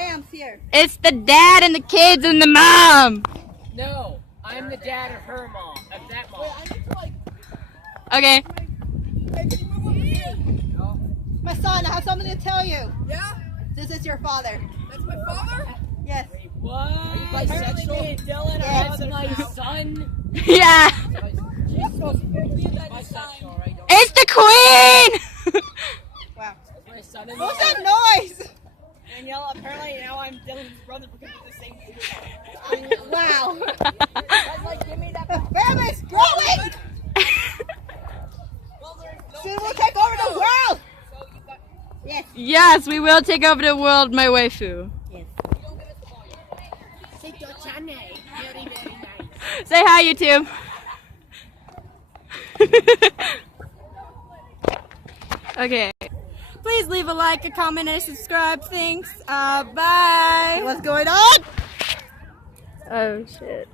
Bam's here. It's the dad and the kids and the mom. No, I'm the dad of her mom, of that mom. Wait, I need to like. Okay. Hey, can you move over here? No. My son, I have something to tell you. Yeah? This is your father. That's my father? Yes. Wait, what? Are you bisexual? Me and Dylan Yes. are my son. Yeah. Bisexual, right? Don't It's the queen. Wow. my son What was that noise? Danielle, apparently now I'm Dylan's brother because of the same thing. Wow. Guys, like, give me that. The family's growing. Soon we'll take over the world. Yes. Yes, we will take over the world, my waifu. Yes. Very, very nice. Say hi, YouTube. Okay. Please leave a like, a comment, and a subscribe. Thanks. Bye. What's going on? Oh, shit.